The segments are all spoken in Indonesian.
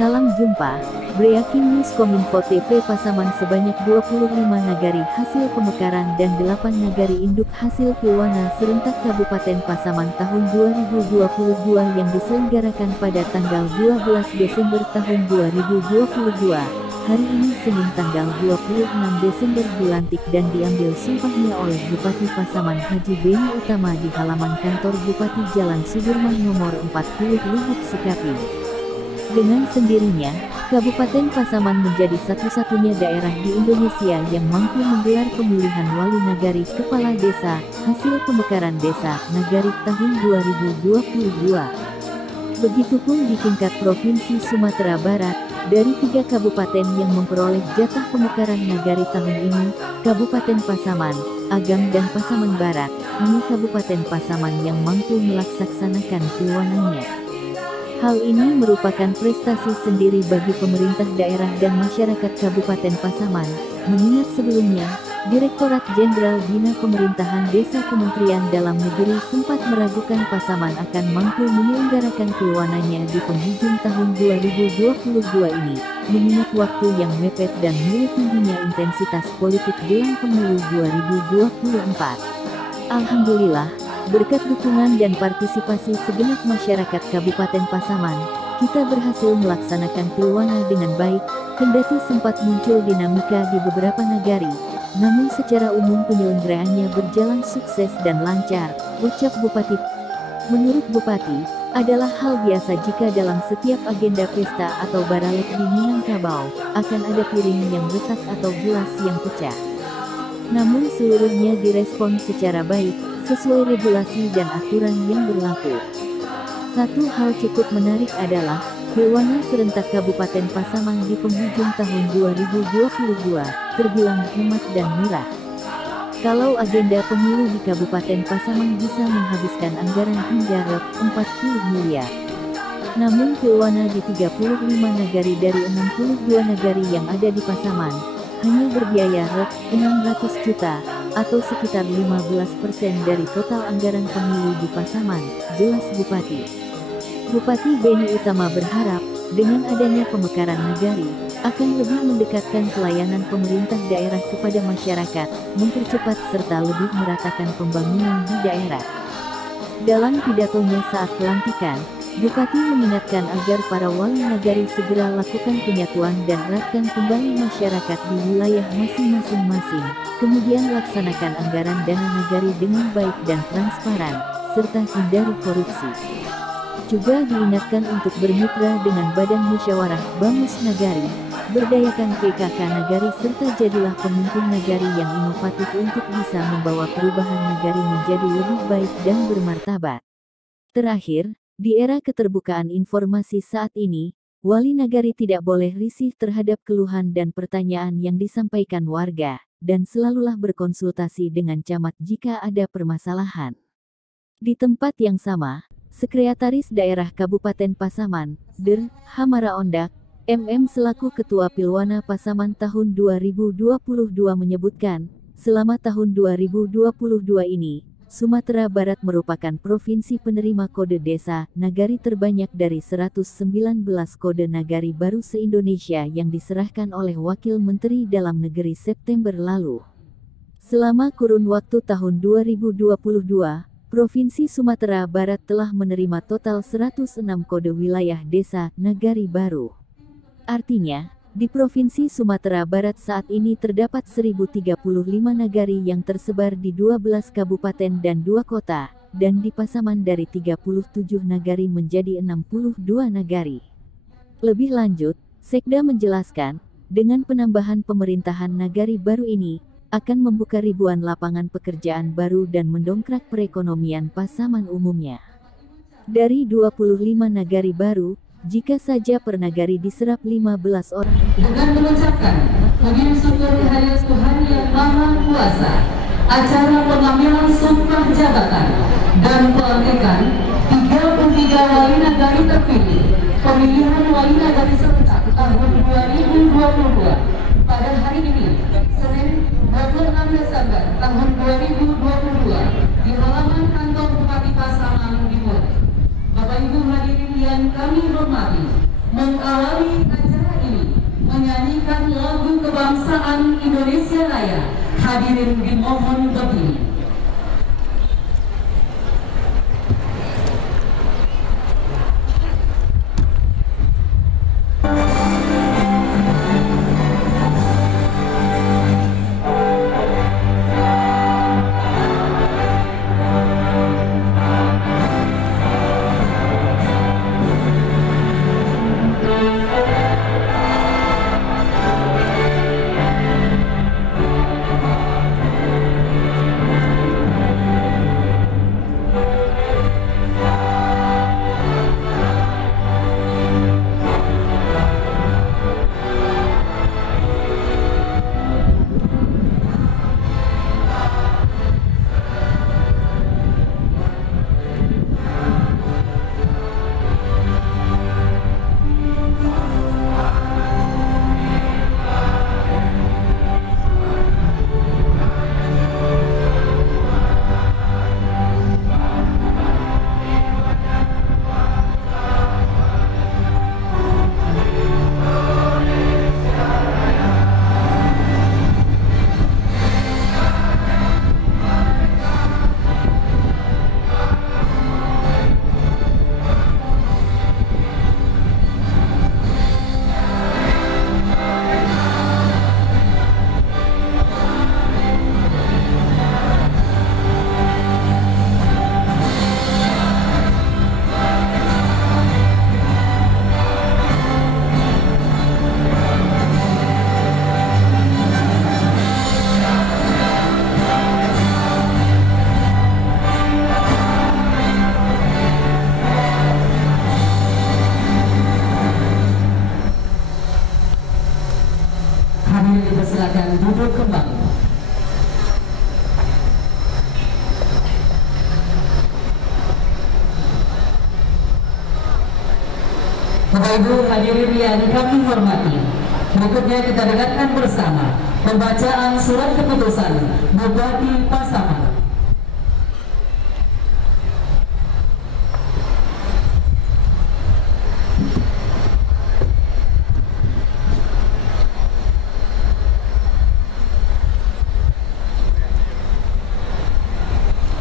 Salam jumpa, Breaking News Kominfo TV Pasaman sebanyak 25 nagari hasil pemekaran dan 8 nagari induk hasil Pilwana serentak Kabupaten Pasaman tahun 2022 yang diselenggarakan pada tanggal 12 Desember tahun 2022. Hari ini Senin tanggal 26 Desember dilantik dan diambil sumpahnya oleh Bupati Pasaman Haji Beni Utama di halaman kantor Bupati Jalan Sudirman nomor 40 Luhuk Sikapi. Dengan sendirinya, Kabupaten Pasaman menjadi satu-satunya daerah di Indonesia yang mampu menggelar pemilihan wali nagari kepala desa hasil pemekaran desa nagari tahun 2022. Begitupun di tingkat Provinsi Sumatera Barat, dari 3 kabupaten yang memperoleh jatah pemekaran nagari tahun ini, Kabupaten Pasaman, Agam dan Pasaman Barat, hanya Kabupaten Pasaman yang mampu melaksanakan kewenangannya. Hal ini merupakan prestasi sendiri bagi pemerintah daerah dan masyarakat Kabupaten Pasaman, mengingat sebelumnya, Direktorat Jenderal Bina Pemerintahan Desa Kementerian Dalam Negeri sempat meragukan Pasaman akan mampu menyelenggarakan kewenangannya di penghujung tahun 2022 ini, mengingat waktu yang mepet dan mulai tingginya intensitas politik jelang pemilu 2024. Alhamdulillah, berkat dukungan dan partisipasi segenap masyarakat Kabupaten Pasaman, kita berhasil melaksanakan Pilwana dengan baik, kendati sempat muncul dinamika di beberapa nagari, namun secara umum penyelenggaraannya berjalan sukses dan lancar, ucap Bupati. Menurut Bupati, adalah hal biasa jika dalam setiap agenda pesta atau baralek di Minangkabau, akan ada piring yang retak atau gelas yang pecah. Namun seluruhnya direspon secara baik, sesuai regulasi dan aturan yang berlaku. Satu hal cukup menarik adalah, Pilwana serentak Kabupaten Pasaman di penghujung tahun 2022, terbilang hemat dan murah. Kalau agenda pemilu di Kabupaten Pasaman bisa menghabiskan anggaran hingga Rp40 miliar. Namun Pilwana di 35 nagari dari 62 nagari yang ada di Pasaman, hanya berbiaya Rp600 juta, atau sekitar 15% dari total anggaran pemilu di Pasaman, jelas Bupati. Bupati Beni Utama berharap, dengan adanya pemekaran nagari, akan lebih mendekatkan pelayanan pemerintah daerah kepada masyarakat, mempercepat serta lebih meratakan pembangunan di daerah. Dalam pidatonya saat pelantikan, Bupati mengingatkan agar para wali nagari segera lakukan penyatuan dan eratkan kembali masyarakat di wilayah masing-masing, kemudian laksanakan anggaran dana nagari dengan baik dan transparan, serta hindari korupsi. Juga diingatkan untuk bermitra dengan Badan Musyawarah Bamus Nagari, berdayakan PKK Nagari serta jadilah pemimpin nagari yang inovatif untuk bisa membawa perubahan nagari menjadi lebih baik dan bermartabat. Terakhir, di era keterbukaan informasi saat ini, wali nagari tidak boleh risih terhadap keluhan dan pertanyaan yang disampaikan warga, dan selalulah berkonsultasi dengan camat jika ada permasalahan. Di tempat yang sama, Sekretaris Daerah Kabupaten Pasaman, Dr. Hamara Ondak, MM selaku Ketua Pilwana Pasaman tahun 2022 menyebutkan, selama tahun 2022 ini, Sumatera Barat merupakan provinsi penerima kode desa nagari terbanyak dari 119 kode nagari baru se-Indonesia yang diserahkan oleh Wakil Menteri Dalam Negeri September lalu. Selama kurun waktu tahun 2022, Provinsi Sumatera Barat telah menerima total 106 kode wilayah desa nagari baru. Artinya, di Provinsi Sumatera Barat saat ini terdapat 1035 nagari yang tersebar di 12 kabupaten dan 2 kota, dan di Pasaman dari 37 nagari menjadi 62 nagari. Lebih lanjut, Sekda menjelaskan, dengan penambahan pemerintahan nagari baru ini, akan membuka ribuan lapangan pekerjaan baru dan mendongkrak perekonomian Pasaman umumnya. Dari 25 nagari baru, jika saja per nagari diserap 15 orang. Dengan mengucapkan puji syukur kehadirat Tuhan Yang Maha Kuasa, acara pengambilan sumpah jabatan dan pelantikan 33 wali nagari terpilih pemilihan wali nagari serentak tahun 2022 pada hari ini, Senin 26 Desember tahun 2022 di halaman kantor Bupati Pasaman Timur. Bapak Ibu hadirin yang kami hormati, mengawali acara ini menyanyikan lagu kebangsaan Indonesia Raya. Hadirin dimohon berdiri. Silakan duduk kembali. Bapak Ibu hadirin yang kami hormati, berikutnya kita dengarkan bersama pembacaan surat keputusan Bupati Pasaman.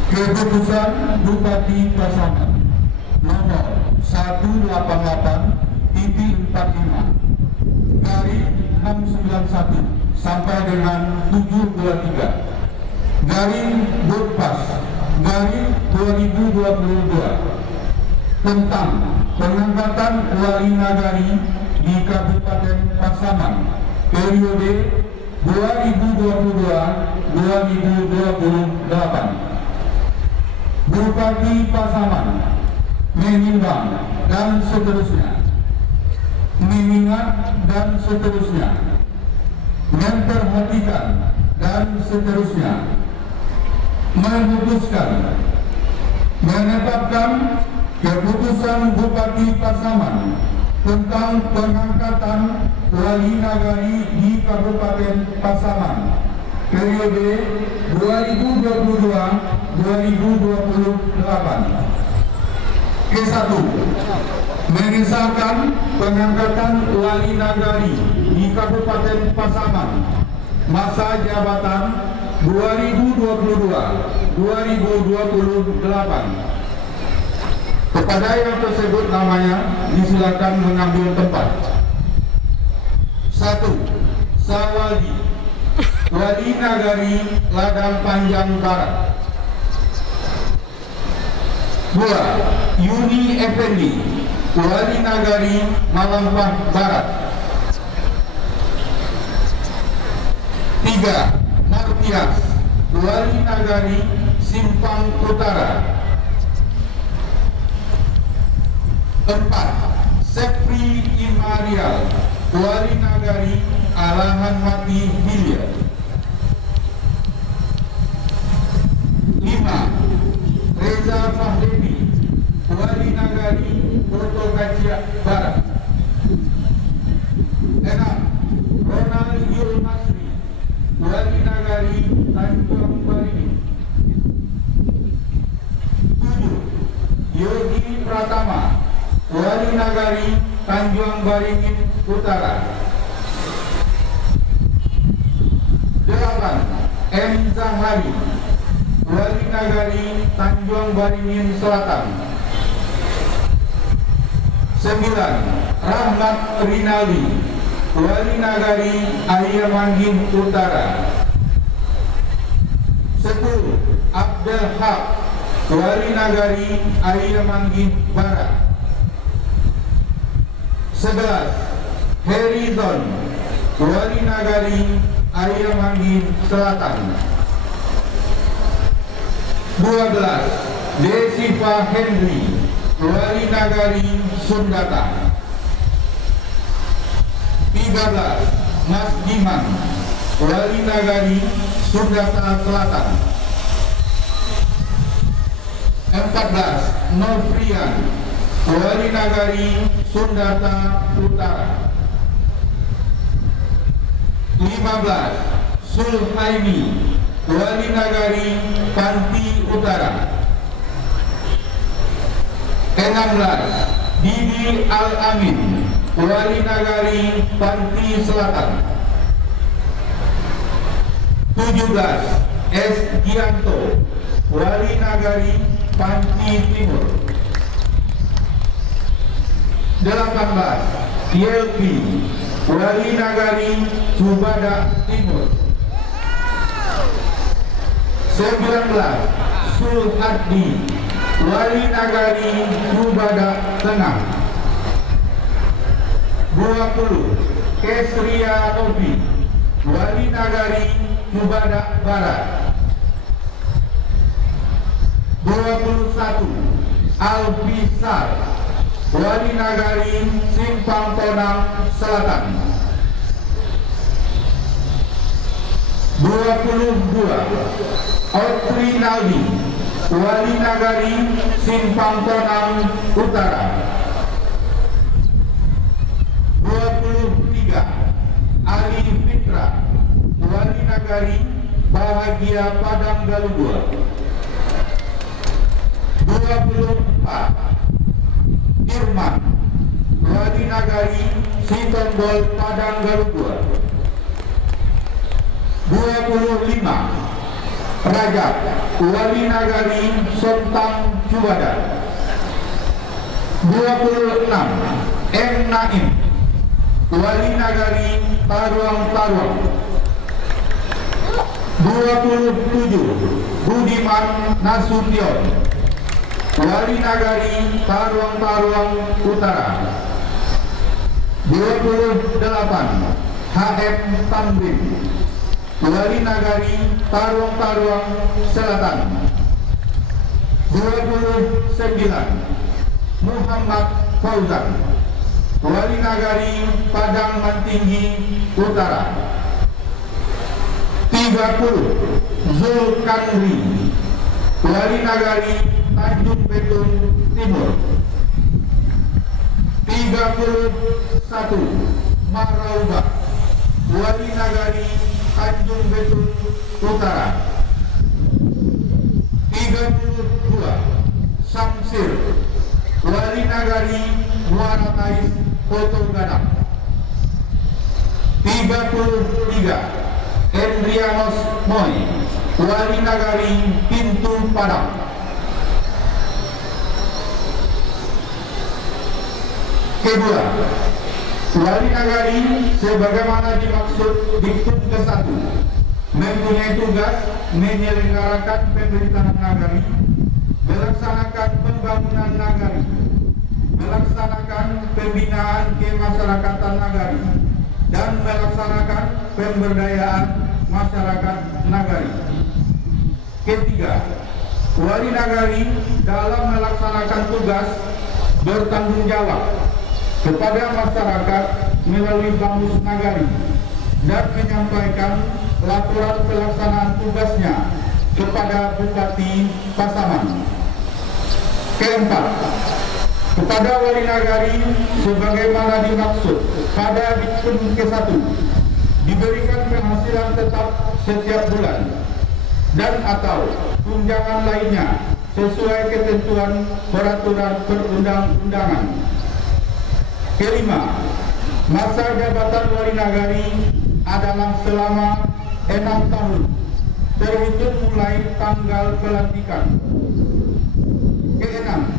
Keputusan Bupati Pasaman nomor 188.45 garing 691 sampai dengan 723 garing Butpas garing 2022 tentang pengangkatan wali nagari di Kabupaten Pasaman periode 2022-2028. Bupati Pasaman menimbang dan seterusnya, mengingat dan seterusnya, memperhatikan dan seterusnya, memutuskan menetapkan keputusan Bupati Pasaman tentang pengangkatan wali nagari di Kabupaten Pasaman periode 2022-2028. Ke-1, mengesahkan pengangkatan wali nagari di Kabupaten Pasaman masa jabatan 2022-2028. Kepada yang tersebut namanya disilakan mengambil tempat. 1. Sawali Wali Nagari Ladang Panjang Barat. 2. Yuni Effendi Wali Nagari Malampah Barat. 3. Martias Wali Nagari Simpang Utara. 4. Sepri Imarial Wali Nagari Alahan Mati Hilir. 5. Reza Fahlevi Wali Nagari Koto Kaciak Barat. 6. Ronald Yul Masri Wali Nagari Tanjung Baringin. 7. Yogi Pratama Wali Nagari Tanjung Baringin Utara. 8. M. Zahari, Wali Nagari Tanjung Baringin Selatan. 9. Rahmat Rinaldi, Wali Nagari Ayamanggin Utara. 10. Abdul Haq, Wali Nagari Ayamanggin Barat. 11. Herizon, Wali Nagari Ayamanggin Selatan. 12. Desiva Henry, Wali Nagari Sundata. 13. Mas Diman, Wali Nagari Sundata Selatan. 14. Novrian, Wali Nagari Sundata Utara. 15. Sulhaimi, Wali Nagari Panti Utara. 16. Didi Al-Amin, Wali Nagari Panti Selatan. 17. S. Gianto, Wali Nagari Panti Timur. 18. Yelpi, Wali Nagari Subada Timur. 19. Sulhaddi, Wali Nagari Subada Tengah. 20. Kesria Novi, Wali Nagari Subada Barat. 21. Albisar, Wali Nagari Simpang Tonang Selatan. 22. Otri Naldi, Wali Nagari Simpang Tonang Utara. 23. Ali Fitra, Wali Nagari Bahagia Padang Galugua. 24. Irman, Wali Nagari Sitonggol Padang Galugua. 25. Rajab, Wali Nagari Sontang Cubada. 26. M. Naim, Wali Nagari Taruang-Taruang. 27. Budiman Nasution, Wali Nagari Taruang-Taruang Utara. 28. HM Tamrin, Wali Nagari Taruang-Taruang Selatan. 29. Muhammad Fauzan, Wali Nagari Padang Mantinggi Utara. 30. Zulkanri, Wali Nagari Tanjung Betung Timur. 31. Marauba, Wali Nagari Tanjung Betung Utara. 32. Samsir, Wali Nagari Muara Tais Poto Gadang. 33. Endrianos Moy, Wali Nagari Pintu Padang. Kedua, Wali Nagari sebagaimana dimaksud diktum ke-1 mempunyai tugas menyelenggarakan pemerintahan nagari, melaksanakan pembangunan nagari, melaksanakan pembinaan kemasyarakatan nagari, dan melaksanakan pemberdayaan masyarakat nagari. Ketiga, Wali Nagari dalam melaksanakan tugas bertanggung jawab kepada masyarakat melalui Bamus Nagari dan menyampaikan laporan pelaksanaan tugasnya kepada Bupati Pasaman. Keempat, kepada Wali Nagari sebagaimana dimaksud pada diktum ke-1 diberikan penghasilan tetap setiap bulan dan atau tunjangan lainnya sesuai ketentuan peraturan perundang-undangan. Kelima, masa jabatan wali nagari adalah selama 6 tahun terhitung mulai tanggal pelantikan. Keenam,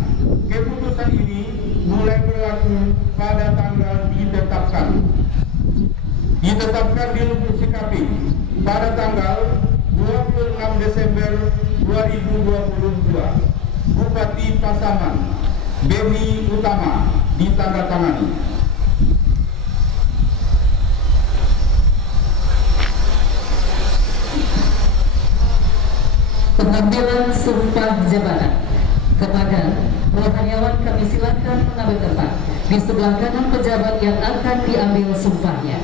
keputusan ini mulai berlaku pada tanggal ditetapkan di Lubuk Sikapi pada tanggal 26 Desember 2022. Bupati Pasaman Beni Utama ditandatangani. Pengambilan sumpah jabatan kepada rohaniawan kami silakan mengambil tempat di sebelah kanan pejabat yang akan diambil sumpahnya.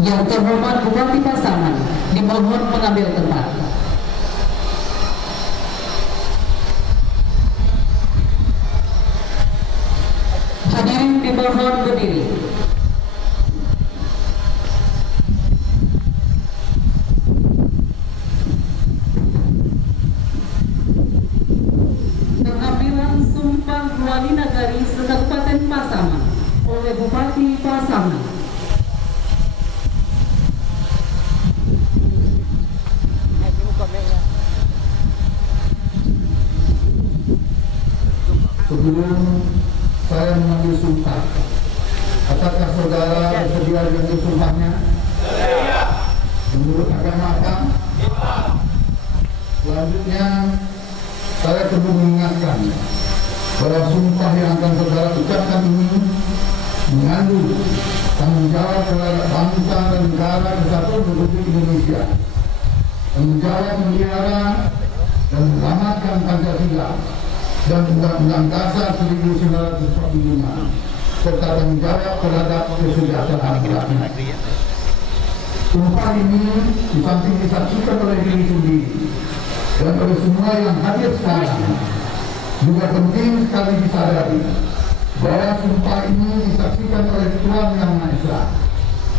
Yang terhormat Bupati Pasaman dimohon mengambil tempat. Hadirin dimohon berdiri. Pengambilan sumpah wali nagari Kabupaten Pasaman oleh Bupati Pasaman. Sebelum saya mengambil sumpah, apakah saudara bersedia dengan sumpahnya? Menurut agama apa? Selanjutnya, saya perlu mengingatkan bahwa sumpah yang akan saudara ucapkan ini mengandung tanggung jawab terhadap bangsa dan negara kesatuan Republik Indonesia, tanggung jawab memelihara dan menyelamatkan Pancasila dan Undang-Undang Dasar 1945 serta tanggung jawab terhadap kesejahteraan rakyat. Sumpah ini di samping disaksikan oleh diri sendiri dan oleh semua yang hadir sekarang, juga penting sekali disadari bahwa sumpah ini disaksikan oleh Tuhan Yang Maha Esa,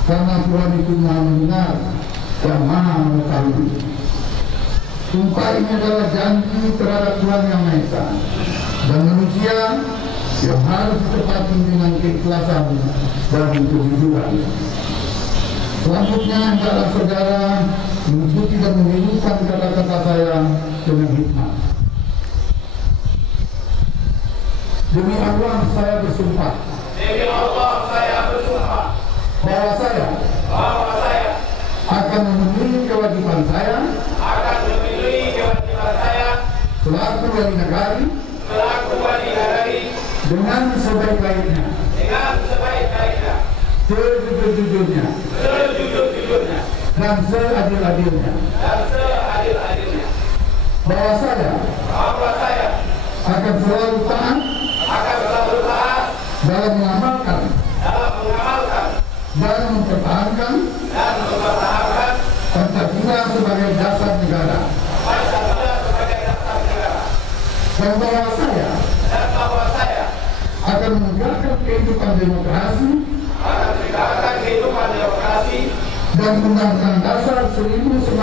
karena Tuhan itu Maha Mendengar dan Maha Mengetahui. Sumpah ini adalah janji terhadap Tuhan Yang Maha Esa dan manusia yang harus ditepati dengan keikhlasan dan kejujuran. Selanjutnya, hendaklah saudara mengikuti dan menghidupkan kata-kata saya dengan hikmat. Demi Allah saya bersumpah. Demi Allah saya bersumpah. Bahwa saya akan memenuhi kewajiban saya. Selaku wali negari. Dengan sebaik-baiknya. Sejujur-jujurnya. Dan seadil-adilnya. Bahwa saya akan selalu taat dalam mengamalkan dan mempertahankan Pancasila sebagai dasar negara. Dan bahwa saya akan menegakkan kehidupan demokrasi dan Undang-Undang Dasar 1945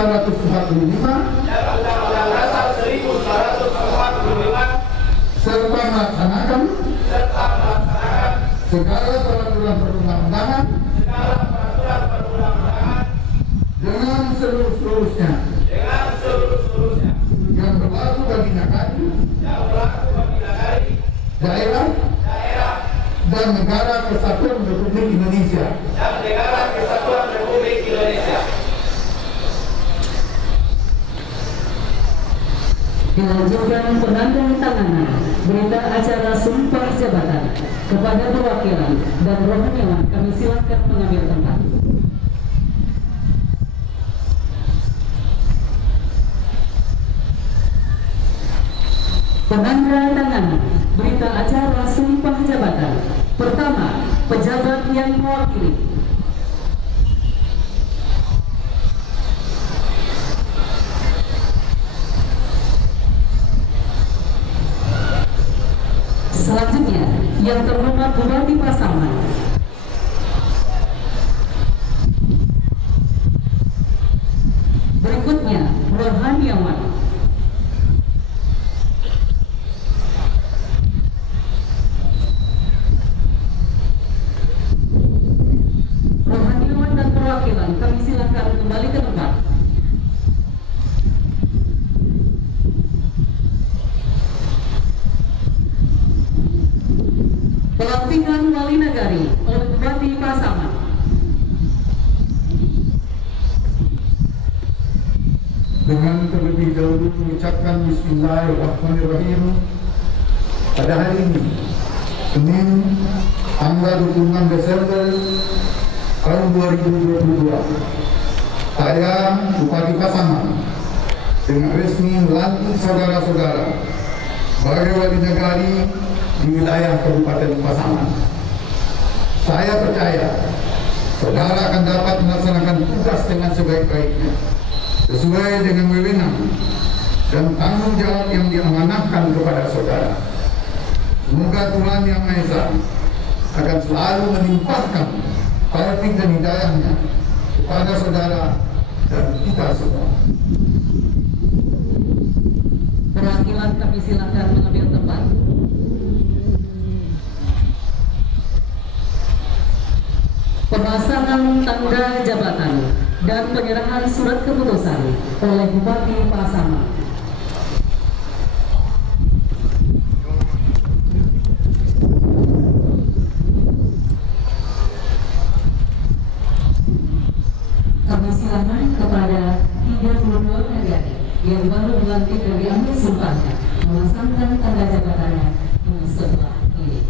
serta melaksanakan segala peraturan perundang-undangan dengan seluruh-seluruhnya yang berlaku bagi nagari, daerah, dan negara kesatuan Republik Indonesia. Dilanjutkan penandatanganan berita acara sumpah jabatan kepada perwakilan dan rohaniawan kami silakan mengambil tempat. Penandatanganan berita acara sumpah jabatan. Pertama, pejabat yang mewakili. Selanjutnya, yang terhormat Bupati Pasaman. Berikutnya, rohaniawan. dipersilahkan kembali ke tempat. Pelantikan Wali Nagari oleh Bupati Pasaman. Dengan terlebih dahulu mengucapkan Bismillahirrahmanirrahim. Pada hari ini, Senin, tanggal 26 Desember tahun 2022, saya Bupati Pasaman dengan resmi melantik saudara-saudara sebagai Wali Nagari di wilayah Kabupaten Pasaman. Saya percaya saudara akan dapat melaksanakan tugas dengan sebaik-baiknya, sesuai dengan wewenang dan tanggung jawab yang diamanahkan kepada saudara. Semoga Tuhan Yang Maha Esa akan selalu melimpahkan taufik dan hidayahnya kepada saudara dan kita semua. Perwakilan kami silakan mengambil tempat. Pemasangan tanda jabatan dan penyerahan surat keputusan oleh Bupati Pasaman. Kami silakan kepada 32 nagari yang baru dilantik dan diambil sumpahnya memasangkan tanda jabatannya di sebelah kiri.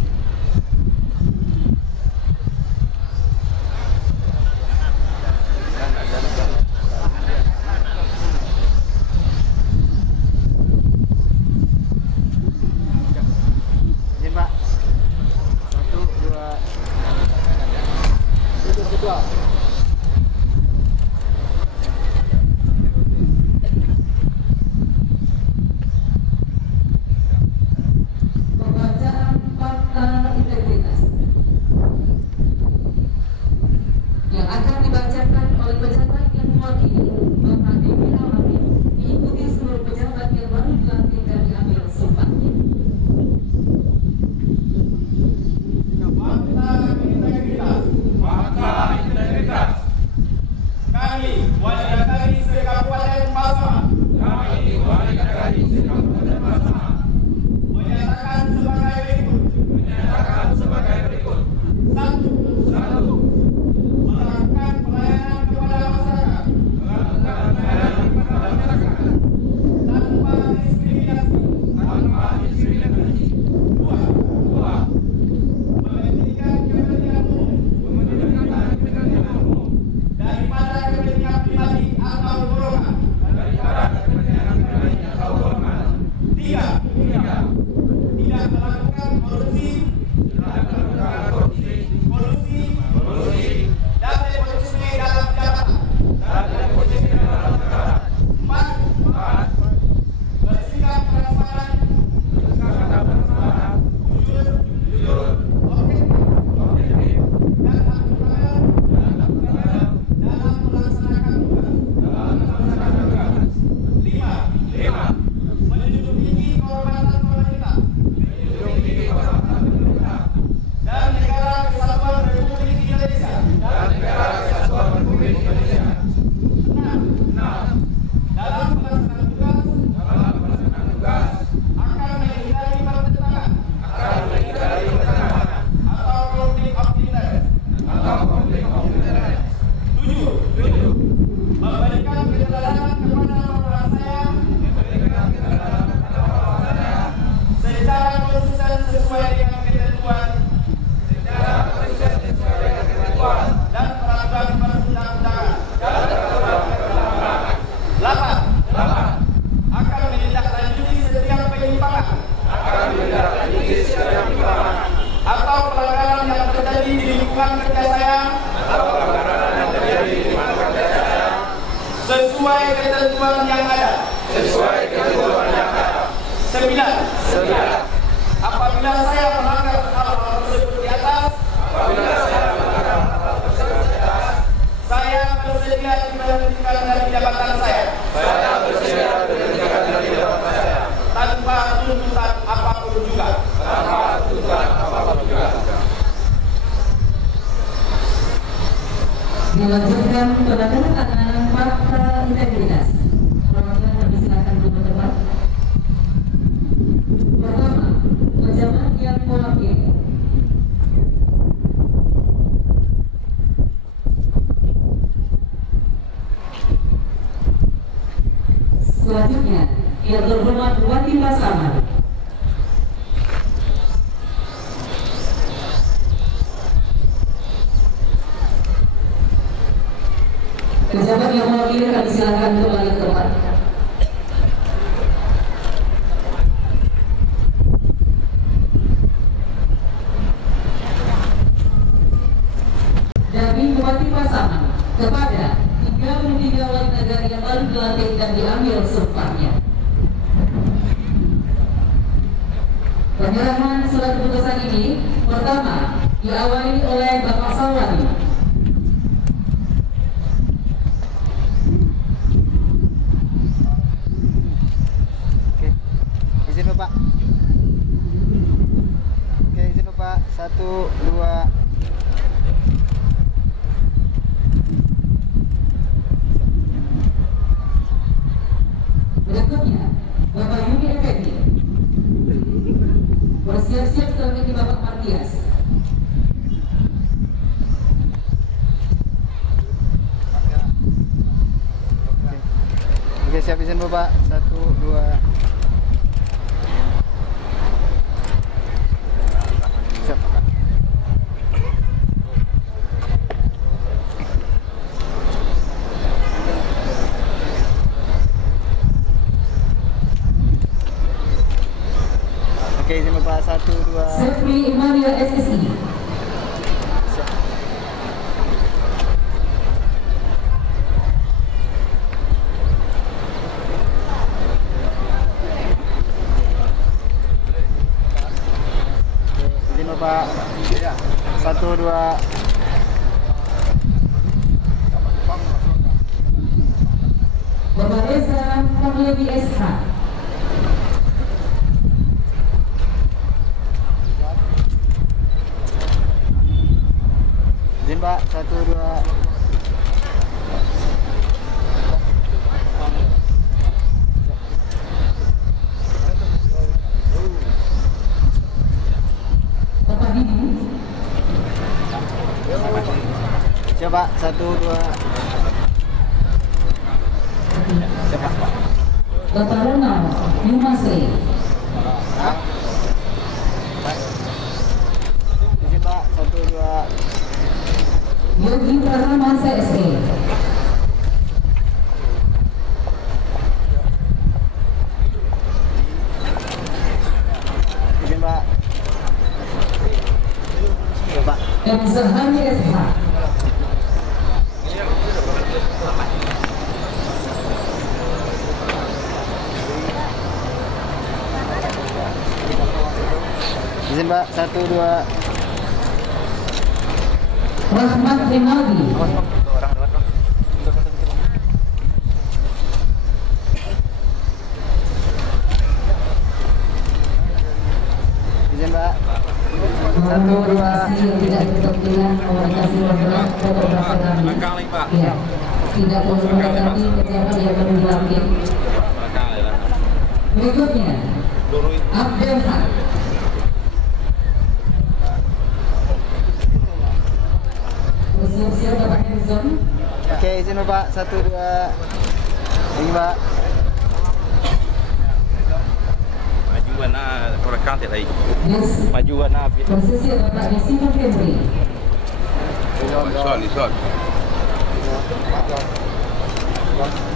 sesuai ketentuan yang ada. Sembilan. Apabila saya melanggar hal-hal tersebut di atas, saya bersedia diberhentikan dari jabatan saya. Tanpa tuntutan apapun juga. Selanjutnya penandatanganan fakta integritas. Perwakilan kami silakan duduk tempat. Pertama, pejabat yang mewakili. Selanjutnya, yang terhormat Bupati Pasaman. Pejabat yang mewakili kami silakan kembali ke tempat. Dari Bupati Pasaman kepada 33 wali negara yang baru dilantik dan diambil sumpahnya. Penyerahan surat keputusan ini pertama diawali oleh Bapak Sawani. Izin Bapak. Oke, izin Bapak. 1, 2. Berikutnya, Bapak Yuni Effendi. Bersiap-siap selanjutnya Bapak Martias. Oke, siap izin Bapak. 1, 2. Siap. Oke, izin Bapak. 1, 2. Sepri Immanuel SSI. Siap. Oke, izin Bapak. 1, 2. Bapak Reza Kamlevi SH. Izin Pak. 1, 2. Bapak Didi. Siap Pak. 1, 2. Siap Pak. Bapak Ronald Yumase. Izin Pak. 1, 2. Yogi Pratama CSE. Izin Pak. Siap Pak. M. Zahani SH. Izin Pak. 1, 2. Rahmat Rinaldi. Izin Pak. 1, 2. Komunikasi yang tidak berkepentingan komunikasi adalah fotografer kami. Belakang lagi Pak. Ya, tidak boleh mendekati pejabat yang baru dilantik. Belakang ya. Berikutnya, Abdel Haq. Bersiap-siap Bapak Harrison. Oke, izin Bapak. 1, 2. Lagi Pak. Majuan na rekam tak lagi. Yes. Majuan na. Bersiap Bapak Desino Febri. Lisod.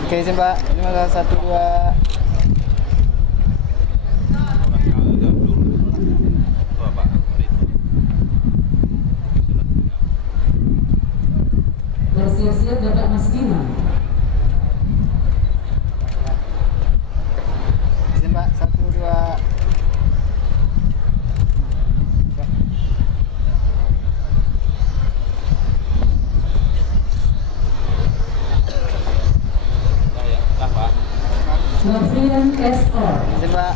Oke, izin Pak. Terima kasih. 1, 2. Bersiap-siap Bapak Mas Bima. Izin Pak. 1, 2. Novrian S.O. Izin Pak.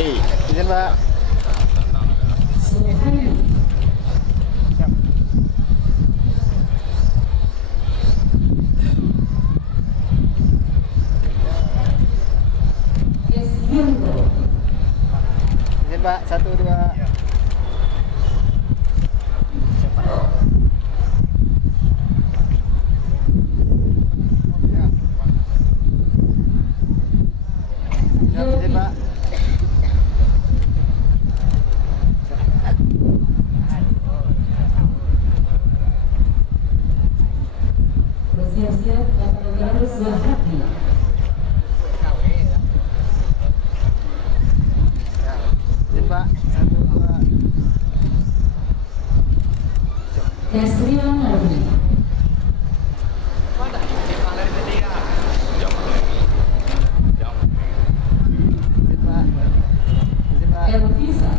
Izin Pak. Izin Pak, 1, 2. Izin Pak. Bersiap-siap harus berhati. Izin Pak, 1, 2. Kesrian Ardi. Izin Pak. Izin Pak. Elvisa.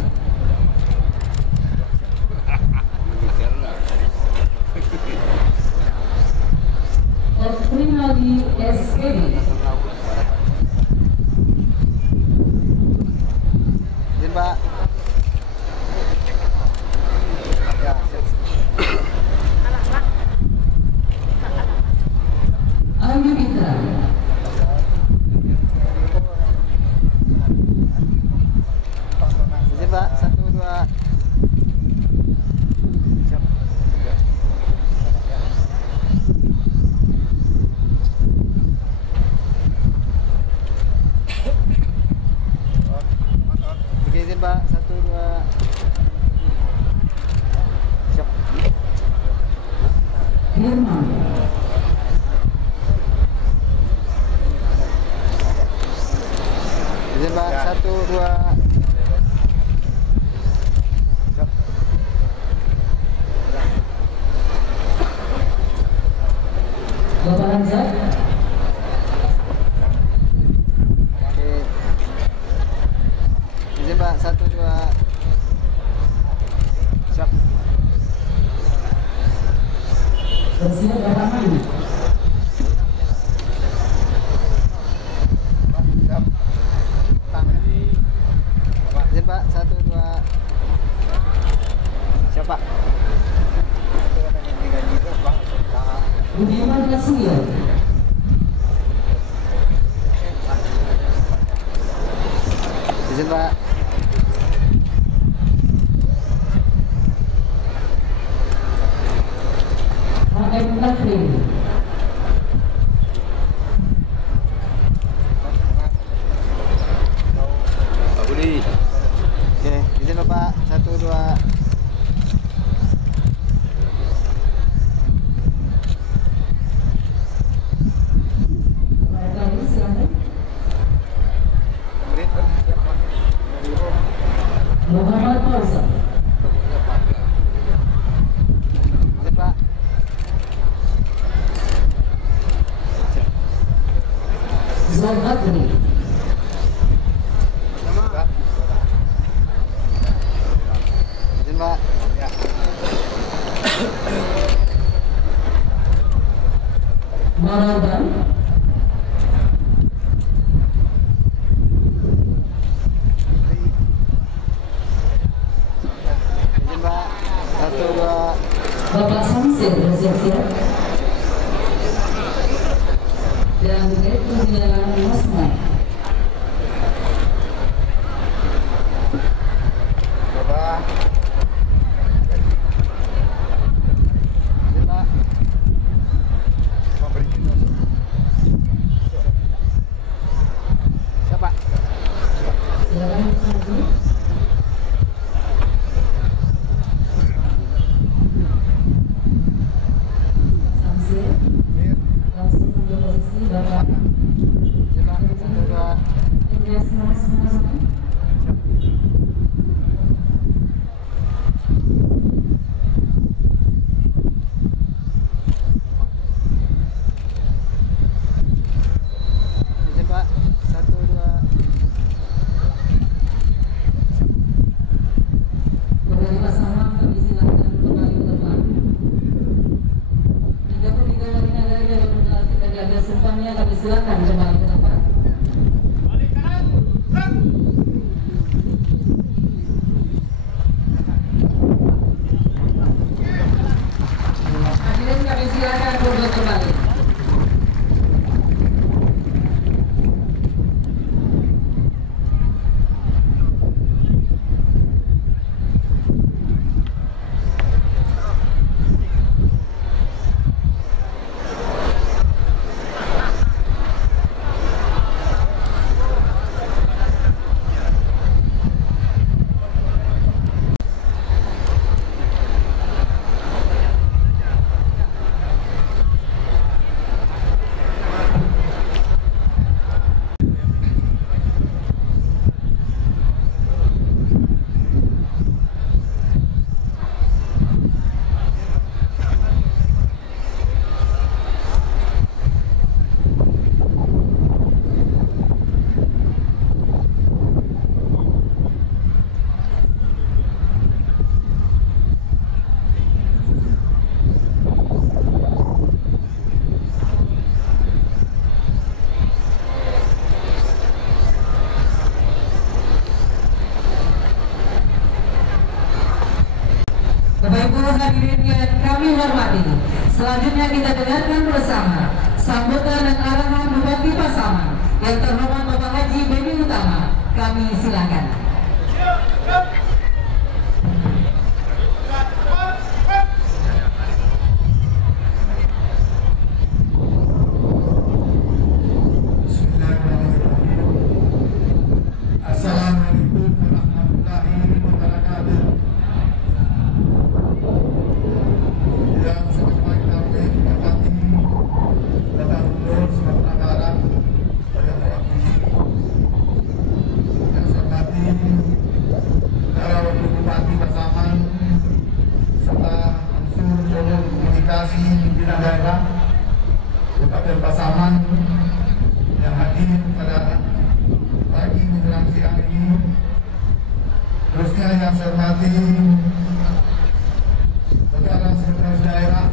Trinali SKD. Izin Pak. Ya, siap. Ayu Mitra. Izin Pak, 1, 2. Siap. Oke, izin Pak, 1, 2. Siap. Firman. Izin Pak, 1, 2. Siap. Bapak Razak. Oke. Izin Pak, 1, 2. Siap. Bersiap Bapak Mandi. Siap. Izin Pak, 1, 2. Siap Pak. Budiman Kasuya. Izin Pak. HM Takrim. Oke, izin Bapak, 1, 2. Bapak Kami silakan. Muhammad Fauzan. Izin Pak. Zuan Adri. Izin Pak. Ya. Maradan. Izin Pak, 1, 2. Bapak Samsir bersiap-siap. Dan itu Dilan Masman. Bapak. Izin Pak. Siap Pak. Silakan maju. Samsir. Langsung ke posisi Bapak. Izin Pak, 1, 2. Ilyas Masman. Izin Pak, 1, 2. Kembali bersama kami silakan kembali ke depan. 33 wanita dari yang tidak diambil sumpahnya kami silakan kembali ke depan. Balik kanan. hadirin yang kami hormati, selanjutnya kita dengarkan bersama sambutan dan arahan Bupati Pasaman yang terhormat Bapak Haji Beni Utama. Kami silakan. Assalamualaikum warahmatullahi wabarakatuh. Yang saya hormati Bupati Bapak Gubernur Sumatera Barat, saya mewakili. Yang saya hormati para wakil Bupati Pasaman serta unsur forum komunikasi pimpinan daerah Kabupaten Pasaman yang hadir pada pagi menjelang siang ini. Terusnya yang saya hormati saudara sekretaris daerah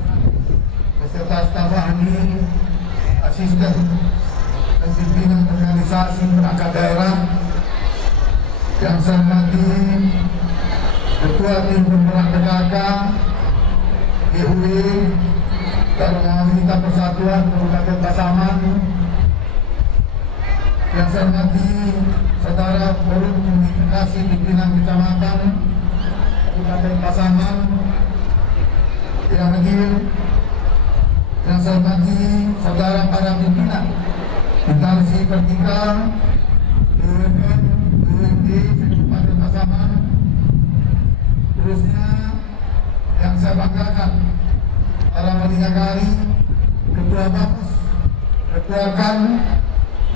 beserta staf ahli, asisten dan pimpinan organisasi perangkat daerah. Yang saya hormati Ketua Tim Pemenang PKK GUW dan Wanita Persatuan Kabupaten Pasaman. Yang saya hormati saudara forum komunikasi pimpinan kecamatan Kabupaten Pasaman yang hadir. Yang saya hormati saudara para pimpinan instansi vertikal BUMN, BUMD Kabupaten Pasaman. Terusnya yang saya banggakan para wali nagari, ketua BAPUS, ketua KAN,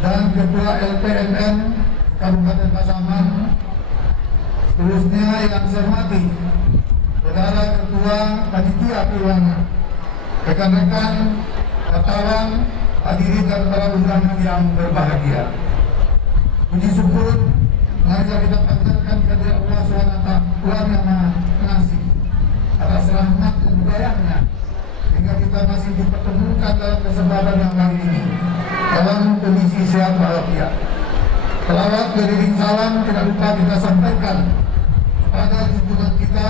dan ketua LPMN Kabupaten Pasaman. Seterusnya yang saya hormati saudara ketua panitia Pilwana, rekan-rekan wartawan, hadirin dan para undangan yang berbahagia. Puji syukur marilah kita panjatkan kepada Allah SWT, Tuhan yang Maha Pengasih, atas rahmat dan hidayahnya hingga kita masih dipertemukan dalam kesempatan yang kali ini dalam kondisi sehat walafiat. Selawat beriring salam tidak lupa kita sampaikan pada junjungan kita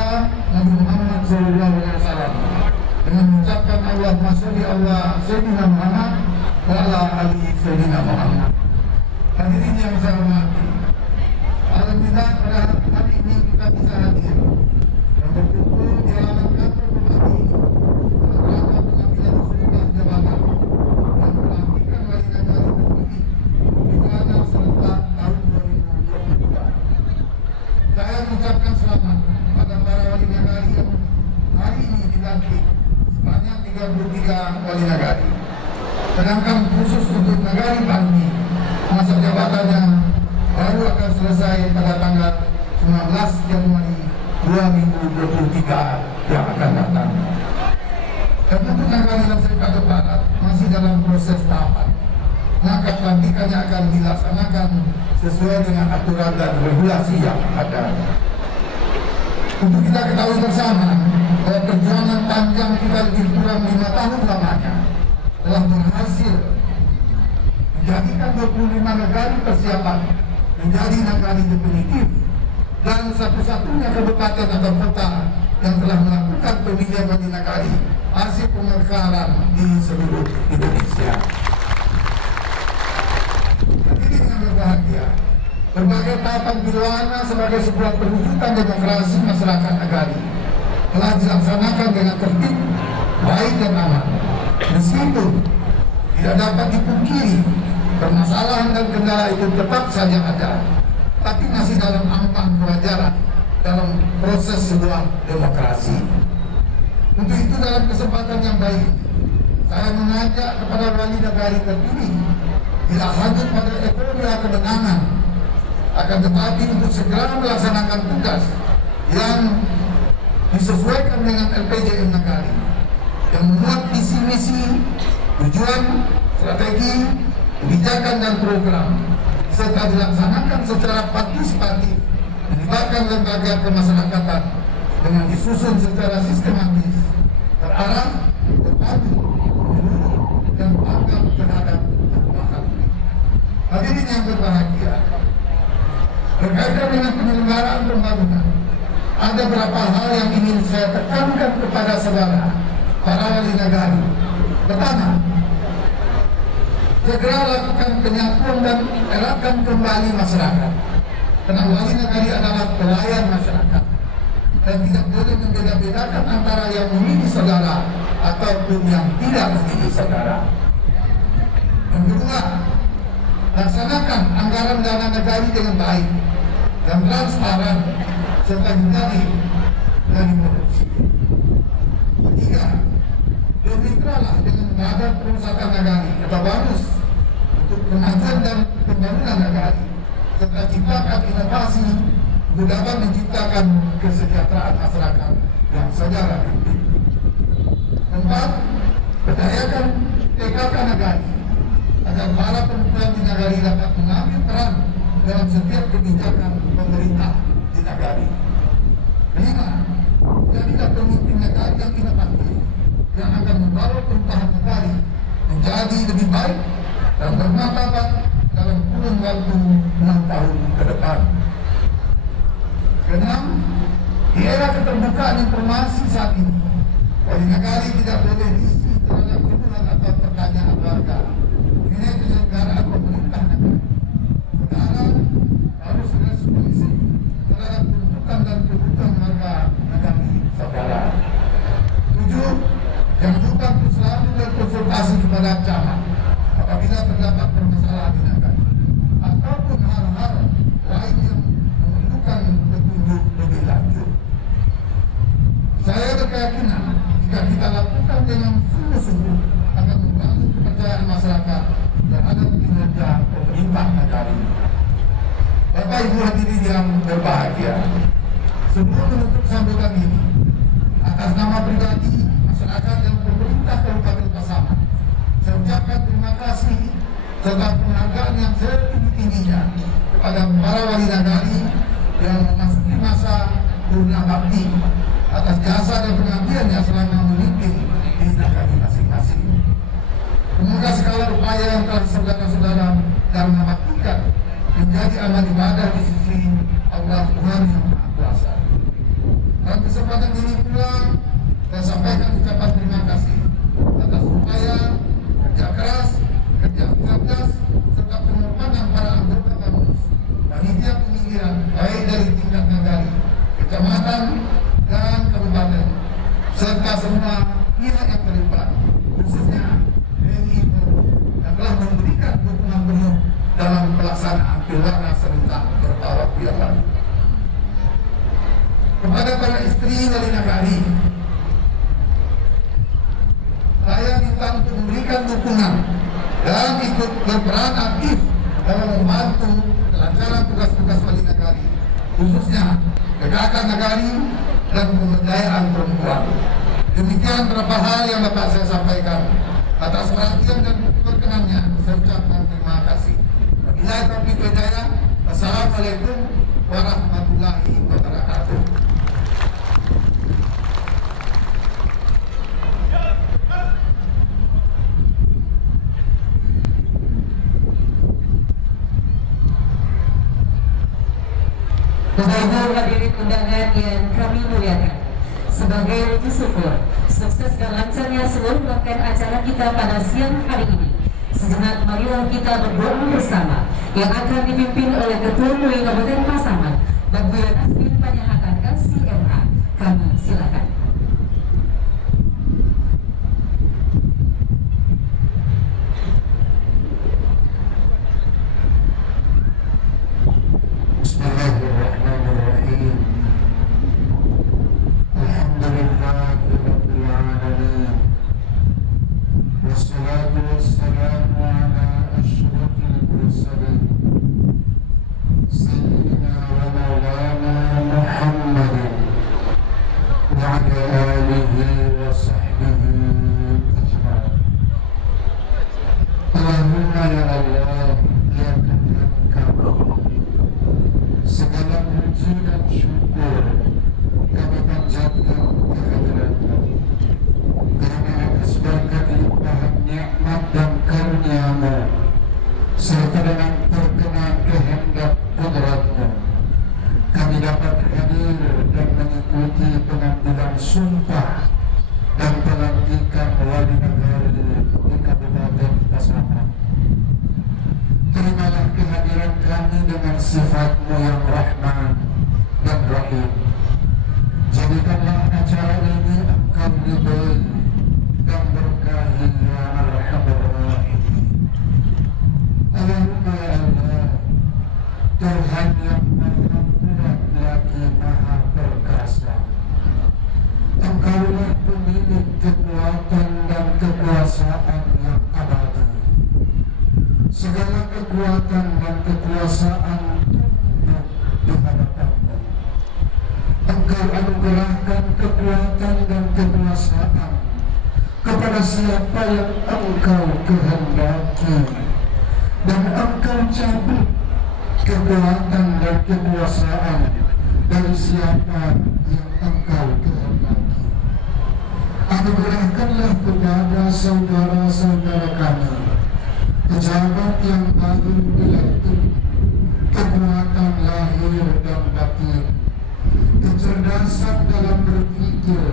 Nabi Muhammad SAW dengan mengucapkan Allahumma sholli ala Sayyidina Muhammad wa ala ali Sayyidina Muhammad. Hadirin yang saya hormati, alhamdulillah pada hari ini kita bisa hadir dan berkumpul di halaman kantor Bupati dalam rangka pengambilan sumpah jabatan dan pelantikan wali negara terpilih Pilkada serentak tahun 2022. Saya mengucapkan selamat kepada para wali negari yang hari ini dilantik sebanyak 33 wali negari. Sedangkan khusus untuk negari Bangli, masa jabatannya baru akan selesai pada tanggal 19 Januari 2023 yang akan datang. Dan untuk negari Afrika Barat masih dalam proses tahapan, maka pelantikannya akan dilaksanakan sesuai dengan aturan dan regulasi yang ada. Untuk kita ketahui bersama bahwa perjuangan panjang kita lebih kurang 5 tahun lamanya telah berhasil menjadikan 25 negara persiapan menjadi negara definitif dan satu-satunya kabupaten atau kota yang telah melakukan pemilihan wali negari hasil pemekaran di seluruh Indonesia. Hadirin yang berbahagia, berbagai tahapan Pilwana sebagai sebuah perwujudan demokrasi masyarakat negari telah dilaksanakan dengan tertib, baik dan aman. Meskipun tidak dapat dipungkiri permasalahan dan kendala itu tetap saja ada, tapi masih dalam ambang kewajaran dalam proses sebuah demokrasi. Untuk itu dalam kesempatan yang baik, saya mengajak kepada wali negari terpilih tidak hanya pada euforia kemenangan, akan tetapi untuk segera melaksanakan tugas yang disesuaikan dengan LPJM negari yang memuat visi misi, tujuan, strategi, kebijakan dan program serta dilaksanakan secara partisipatif, melibatkan lembaga kemasyarakatan dengan disusun secara sistematis, terarah, terpadu, menyeluruh, dan paham terhadap perubahan. Hadirin yang berbahagia, berkaitan dengan penyelenggaraan pembangunan, ada beberapa hal yang ingin saya tekankan kepada saudara para wali negari. Pertama, segera lakukan penyatuan dan eratkan kembali masyarakat. Karena wali negari adalah pelayan masyarakat dan tidak boleh membeda-bedakan antara yang memilih saudara ataupun yang tidak memilih saudara. Yang kedua, laksanakan anggaran dana negara dengan baik dan transparan serta hindari dari korupsi. Ketiga, bermitralah dengan badan perusahaan negara atau BANUS untuk kemajuan dan pembangunan negara serta ciptakan inovasi untuk dapat menciptakan kesejahteraan masyarakat yang saudara pimpin. Keempat, percayakan PKK negara agar para perempuan di negara dapat mengambil peran dalam setiap kebijakan pemerintah di negara. Kelima, jadilah pemimpin negara yang inovatif yang akan membawa perubahan negara menjadi lebih baik dan bermartabat dalam kurun waktu 6 tahun ke depan. Keenam, di era keterbukaan informasi saat ini, wali negara tidak boleh risih terhadap kebutuhan atau pertanyaan warga mengenai penyelenggaraan pemerintah negara. Saudara harus responsif terhadap kebutuhan dan kebutuhan warga negara saudara. 7. Jangan lupa untuk selalu berkonsultasi kepada camat apabila terdapat permasalahan di negara ataupun hal-hal lain yang memerlukan petunjuk lebih lanjut. Saya berkeyakinan jika kita lakukan dengan sungguh-sungguh akan membangun kepercayaan masyarakat terhadap kinerja pemerintah negara. Bapak Ibu hadirin yang berbahagia, sebelum menutup sambutan ini, atas nama pribadi, masyarakat dan pemerintah Kabupaten Pasaman, saya ucapkan terima kasih serta penghargaan yang setinggi-tingginya kepada para wali nagari yang memasuki masa purna bakti atas jasa dan pengabdiannya selama memimpin di negara masing-masing. Semoga segala upaya yang telah saudara-saudara dalam membaktikan menjadi amal ibadah di sisi Allah Tuhan Yang Maha Kuasa. Dalam kesempatan ini pula saya sampaikan ucapan terima kasih atas upaya kerja keras, kerja cerdas, serta pengorbanan para anggota BANUS, panitia pemilihan baik dari tingkat negara, kecamatan, dan kabupaten, serta semua pihak yang terlibat, khususnya TNI yang telah memberikan dukungan penuh dalam pelaksanaan pilkada serentak beberapa waktu yang lalu. Kepada para istri wali nagari, saya minta untuk memberikan dukungan dan ikut berperan aktif dalam membantu kelancaran tugas-tugas wali nagari, khususnya gerakan nagari dan pemberdayaan perempuan. Demikian beberapa hal yang dapat saya sampaikan. Atas perhatian dan perkenannya, saya ucapkan terima kasih. Wabillahi taufiq wal hidayah. Wassalamualaikum warahmatullahi wabarakatuh. Bapak-Ibu hadirin undangan yang kami muliakan, sebagai wujud syukur sukses dan lancarnya seluruh rangkaian acara kita pada siang hari ini, sejenak marilah kita berdoa bersama yang akan dipimpin oleh Ketua MUI Kabupaten Pasaman dan Bu Nasrin Panjahatan LCMA. Kami silakan. Kami dapat hadir dan sumpah dan pelantikan wali negara di Kabupaten Pasaman. Terimalah kehadiran kami dengan sifat-Mu yang Rahman dan Rahim. Jadikanlah acara ini Engkau ridhoi dan berkahi ya Arhamar Rahimin. Allahumma ya Allah, Tuhan yang Maha Kuat lagi Maha Perkasa, Engkaulah pemilik kekuatan dan kekuasaan yang abadi. Segala kekuatan dan kekuasaan tunduk di hadapan-Mu. Engkau anugerahkan kekuatan dan kekuasaan kepada siapa yang Engkau kehendaki, dan Engkau cabut kekuatan dan kekuasaan dari siapa yang Engkau kehendaki. Anugerahkanlah kepada saudara-saudara kami, pejabat yang baru dilantik, kekuatan lahir dan batin, kecerdasan dalam berpikir,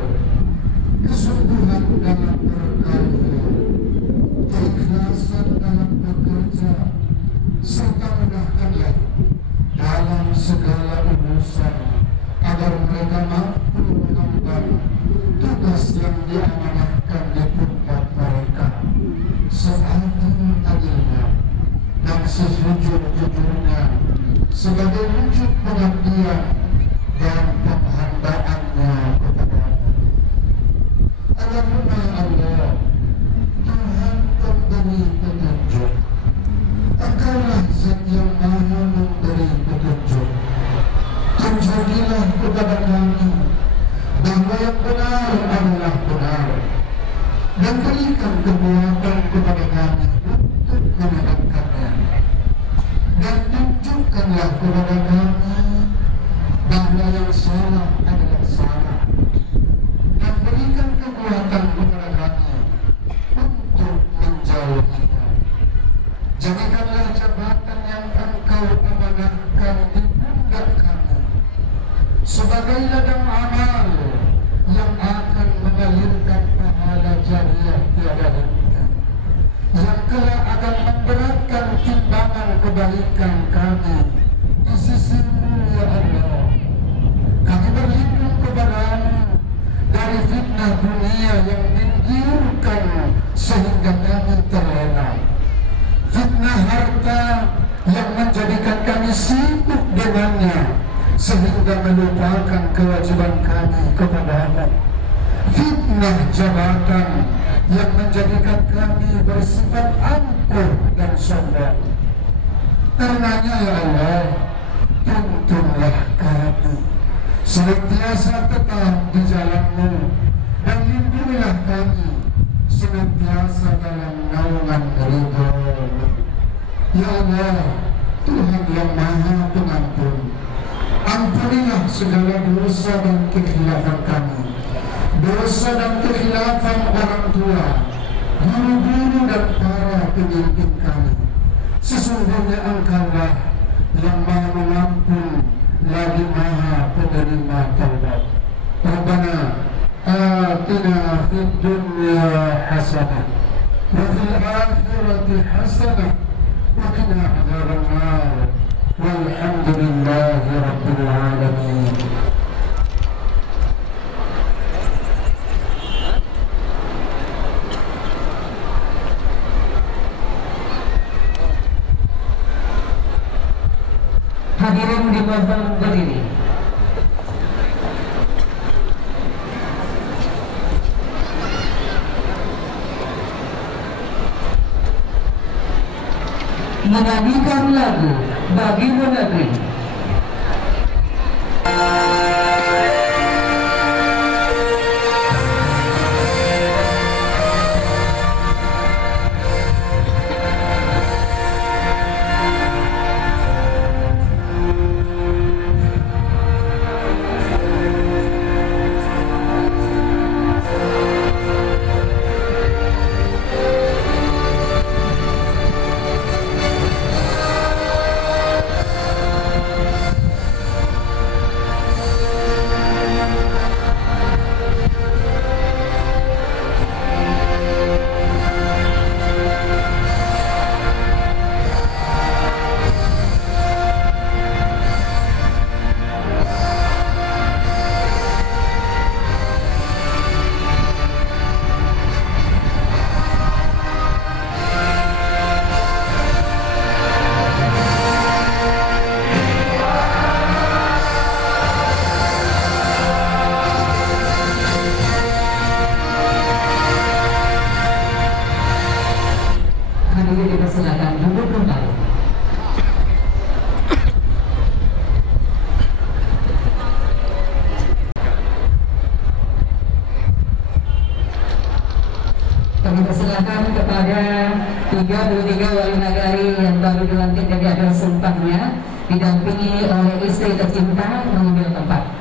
kesungguhan dalam berkarya, keikhlasan dalam bekerja, serta mudahkanlah dalam segala urusan agar mereka mampu mengemban tugas yang diamanahkan di pundak mereka seadil-adilnya dan sejujur-jujurnya sebagai wujud pengabdian dan penghambaannya kepada-Mu. Allahumma ya Allah, Tuhan pemberi petunjuk, Engkaulah Zat yang Maha memberi petunjuk. Tunjukilah kepada kami bahwa yang benar adalah benar, dan berikan kekuatan kepada kami untuk menegakkannya. Dan tunjukkanlah kepada kami bahwa yang salah adalah salah, dan berikan kekuatan kepada kami untuk menjauhinya. Jadikanlah jabatan yang Engkau amanahkan di pundak kami sebagai ladang amal yang akan mengalirkan pahala jariah tiada henti, yang kelak akan memberatkan timbangan kebaikan kami di sisi-Mu ya Allah. Kami berlindung kepada-Mu dari fitnah dunia yang menggiurkan sehingga kami terlena, fitnah harta yang menjadikan kami sibuk dengannya sehingga melupakan kewajiban kami kepada-Mu, fitnah jabatan yang menjadikan kami bersifat angkuh dan sombong. Karenanya ya Allah, tuntunlah kami senantiasa tetap di jalan-Mu, dan lindungilah kami senantiasa dalam naungan ridho-Mu. Ya Allah, Tuhan yang Maha Pengampun, ampunilah segala dosa dan kekhilafan kami, dosa dan kekhilafan orang tua, guru-guru dan para pemimpin kami. Sesungguhnya Engkaulah yang Maha Mengampun lagi Maha Penerima Taubat. Rabbana atina fid dunya hasanah wa fil akhirati hasanah wa qina adzabannar. Walhamdulillahi rabbil alamin. Hadirin dimohon berdiri. Menyanyikan lagu Bagimu Negeri. Silakan kepada 33 wali nagari yang baru dilantik dari adalah sumpahnya, didampingi oleh istri tercinta mengambil tempat.